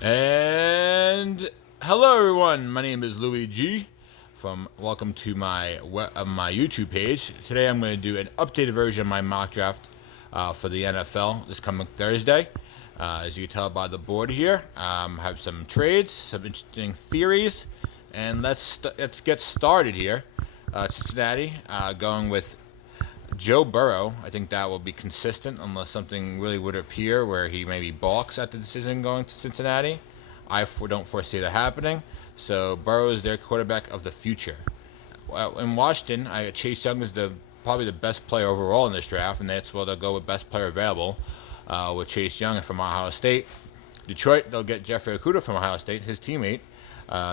And hello, everyone. My name is Louis G. Welcome to my YouTube page. Today, I'm going to do an updated version of my mock draft for the NFL this coming Thursday. As you can tell by the board here, have some trades, some interesting theories, and let's get started here. Cincinnati going with Joe Burrow. I think that will be consistent unless something really would appear where he maybe balks at the decision going to Cincinnati. Don't foresee that happening. So Burrow is their quarterback of the future. In Washington, Chase Young is probably the best player overall in this draft, and that's why they'll go with best player available with Chase Young from Ohio State. Detroit, they'll get Jeffrey Okudah from Ohio State, his teammate.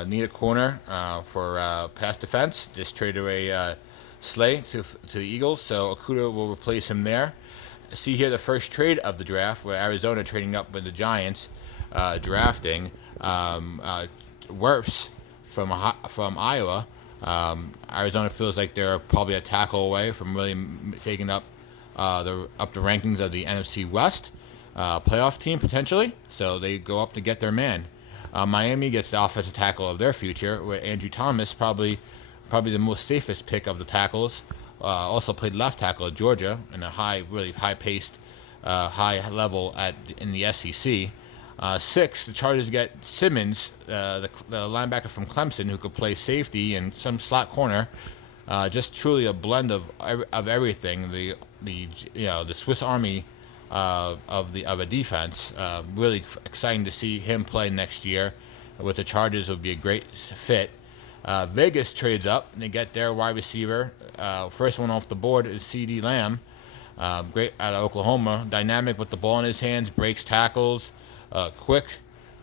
Need a corner for pass defense. Just traded away Slay to the Eagles, so Okudah will replace him there. See here the first trade of the draft, where Arizona trading up with the Giants, drafting Wirfs from Iowa. Arizona feels like they're probably a tackle away from really taking up the rankings of the NFC West playoff team potentially. So they go up to get their man. Miami gets the offensive tackle of their future, with Andrew Thomas probably the most safest pick of the tackles. Also played left tackle at Georgia in a really high-paced, high level in the SEC. Six, the Chargers get Simmons, the linebacker from Clemson, who could play safety and some slot corner. Just truly a blend of everything. The Swiss Army of a defense. Really exciting to see him play next year. With the Chargers, it would be a great fit. Vegas trades up and they get their wide receiver. First one off the board is CeeDee Lamb. Great out of Oklahoma. Dynamic with the ball in his hands, breaks tackles, quick.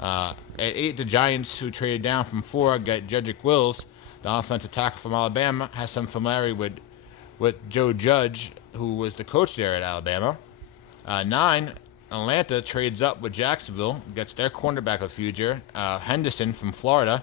At 8, the Giants, who traded down from 4, get Jedrick Wills, the offensive tackle from Alabama. Has some familiarity with Joe Judge, who was the coach there at Alabama. 9, Atlanta trades up with Jacksonville, gets their cornerback of the future, Henderson from Florida.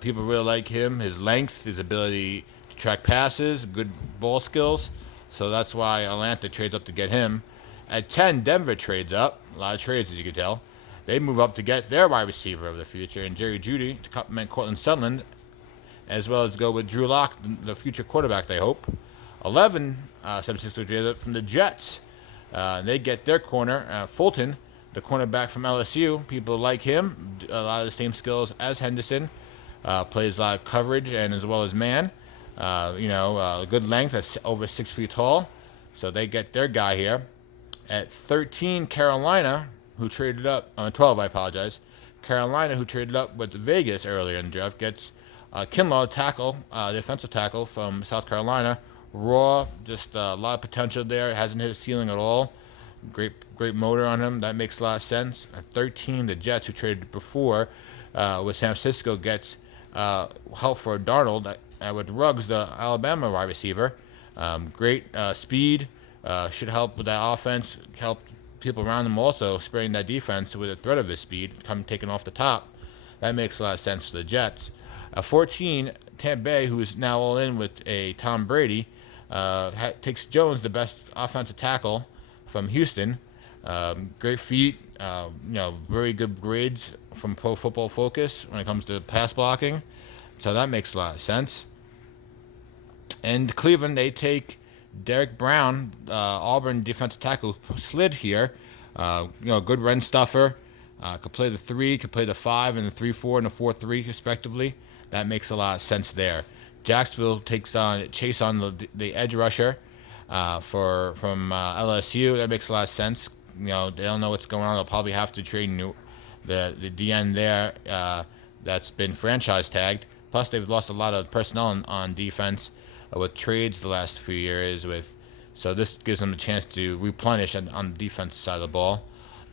People really like him, his length, his ability to track passes, good ball skills. So that's why Atlanta trades up to get him. At 10, Denver trades up. A lot of trades, as you can tell. They move up to get their wide receiver of the future, and Jerry Jeudy to complement Cortland Sutherland, as well as go with Drew Lock, the future quarterback, they hope. 11, San Francisco trades up from the Jets. They get their corner, Fulton, the cornerback from LSU. People like him. A lot of the same skills as Henderson. Plays a lot of coverage and as well as man. Good length. That's over 6 feet tall. So they get their guy here. At 13, Carolina, who traded up. 12, I apologize. Carolina, who traded up with Vegas earlier in the draft, gets Kinlaw, defensive tackle from South Carolina. Raw, just a lot of potential there. Hasn't hit a ceiling at all. Great motor on him. That makes a lot of sense. At 13, the Jets, who traded before with San Francisco, gets help for Darnold with Ruggs, the Alabama wide receiver. Great speed. Should help with that offense. Help people around him also, sparing that defense with a threat of his speed, taking off the top. That makes a lot of sense for the Jets. 14, Tampa Bay, who is now all in with a Tom Brady, takes Jones, the best offensive tackle from Houston. Great feet, very good grades from Pro Football Focus when it comes to pass blocking. So that makes a lot of sense. And Cleveland, they take Derek Brown, Auburn defensive tackle, slid here. Good run stuffer. Could play the 3, could play the 5, and the 3-4 and the 4-3 respectively. That makes a lot of sense there. Jacksonville takes on Chase on the edge rusher from LSU. That makes a lot of sense. They don't know what's going on. They'll probably have to trade the DN there that's been franchise tagged. Plus, they've lost a lot of personnel on defense with trades the last few years. So this gives them a chance to replenish on the defensive side of the ball.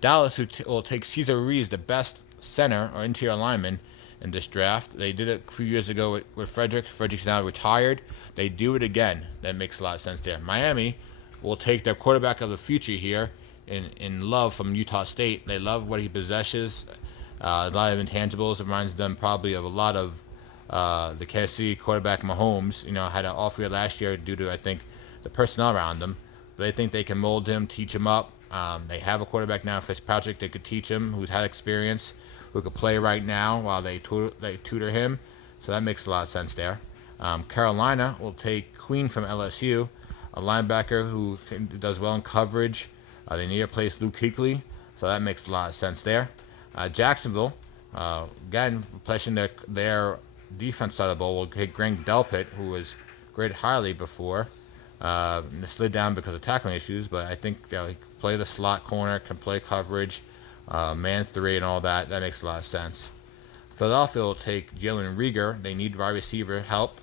Dallas, who will take Cesar Ruiz, the best center or interior lineman in this draft. They did it a few years ago with Frederick. Frederick's now retired. They do it again. That makes a lot of sense there. Miami will take their quarterback of the future here in Love from Utah State. They love what he possesses. A lot of intangibles. It reminds them probably of a lot of the Kansas City quarterback Mahomes. Had an off year last year due to, I think, the personnel around him. But they think they can mold him, teach him up. They have a quarterback now, Fitzpatrick, they could teach him, who's had experience, who could play right now while they tutor him. So that makes a lot of sense there. Carolina will take Queen from LSU, a linebacker who does well in coverage. They need to replace Luke Kuechly, so that makes a lot of sense there. Jacksonville, again, replacing their defense side of the ball, will take Greg Delpit, who was graded highly before. Slid down because of tackling issues, but I think he can play the slot corner, can play coverage, man three, and all that. That makes a lot of sense. Philadelphia will take Jalen Reagor. They need wide receiver help.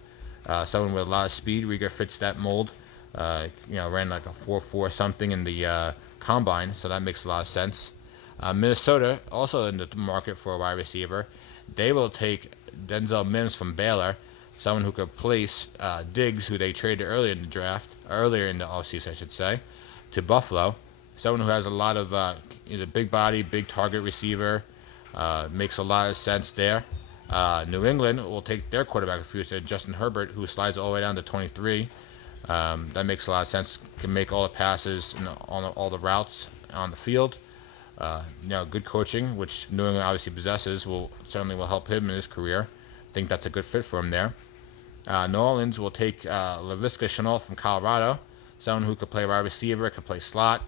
Someone with a lot of speed. Reagor fits that mold. Ran like a 4.4 something in the combine, so that makes a lot of sense. Minnesota, also in the market for a wide receiver. They will take Denzel Mims from Baylor, someone who could replace Diggs, who they traded earlier in the offseason, I should say, to Buffalo. Someone who has a lot of, is a big body, big target receiver. Makes a lot of sense there. New England will take their quarterback of the future, Justin Herbert, who slides all the way down to 23. That makes a lot of sense. Can make all the passes and all the routes on the field. Good coaching, which New England obviously possesses, will help him in his career. I think that's a good fit for him there. New Orleans will take Laviska Shenault from Colorado, someone who could play wide receiver, could play slot,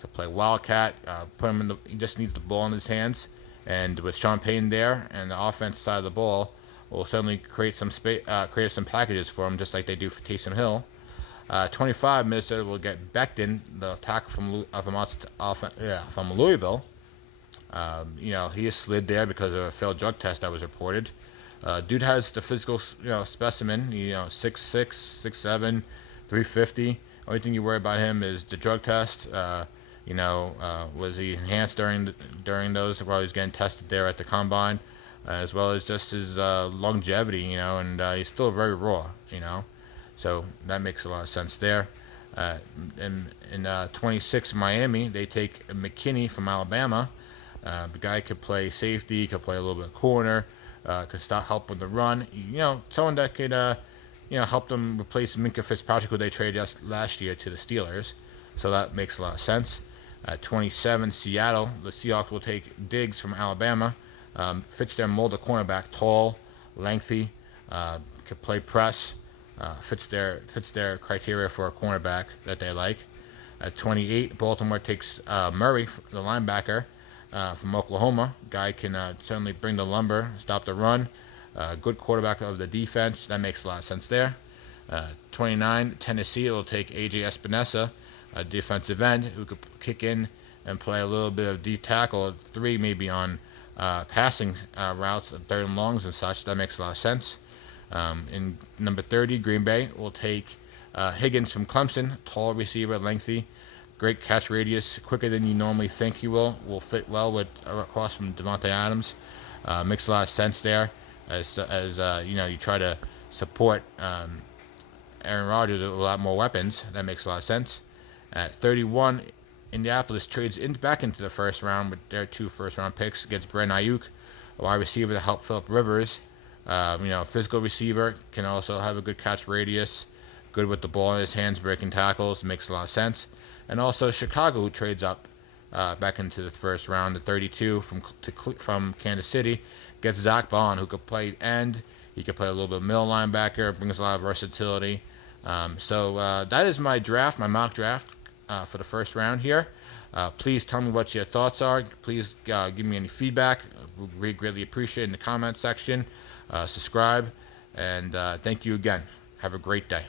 could play wildcat. He just needs the ball in his hands. And with Sean Payton there and the offensive side of the ball, will certainly create some packages for him, just like they do for Taysom Hill. 25, Minnesota will get Becton, the tackle from Louisville. He has slid there because of a failed drug test that was reported. Dude has the physical, specimen. 6'6", 6'7", 350. Only thing you worry about him is the drug test. Was he enhanced during those while he was getting tested there at the combine, as well as just his longevity, and he's still very raw, So that makes a lot of sense there. In 26, Miami, they take McKinney from Alabama. The guy could play safety, could play a little bit of corner, could help with the run. Someone that could, help them replace Minkah Fitzpatrick, who they traded just last year to the Steelers. So that makes a lot of sense. At 27, Seattle, the Seahawks will take Diggs from Alabama. Fits their mold of cornerback, tall, lengthy, could play press. Fits their criteria for a cornerback that they like. At 28, Baltimore takes Murray, the linebacker from Oklahoma. Guy can certainly bring the lumber, stop the run. Good quarterback of the defense. That makes a lot of sense there. 29, Tennessee will take A.J. Espinosa, a defensive end who could kick in and play a little bit of deep tackle, 3 maybe on passing routes, third and longs and such. That makes a lot of sense. In number 30, Green Bay will take Higgins from Clemson, tall receiver, lengthy, great catch radius, quicker than you normally think he will fit well with across from Devontae Adams. Makes a lot of sense there as you try to support Aaron Rodgers with a lot more weapons. That makes a lot of sense. At 31, Indianapolis trades back into the first round with their 2 first-round picks against Brandon Ayuk, a wide receiver to help Phillip Rivers. Physical receiver, can also have a good catch radius, good with the ball in his hands, breaking tackles, makes a lot of sense. And also Chicago, who trades up back into the first round at 32 from Kansas City, gets Zach Bond, who could play end. He could play a little bit of middle linebacker, brings a lot of versatility. So that is my draft, my mock draft for the first round here. Please tell me what your thoughts are. Please give me any feedback. We greatly appreciate it in the comment section. Subscribe, and thank you again. Have a great day.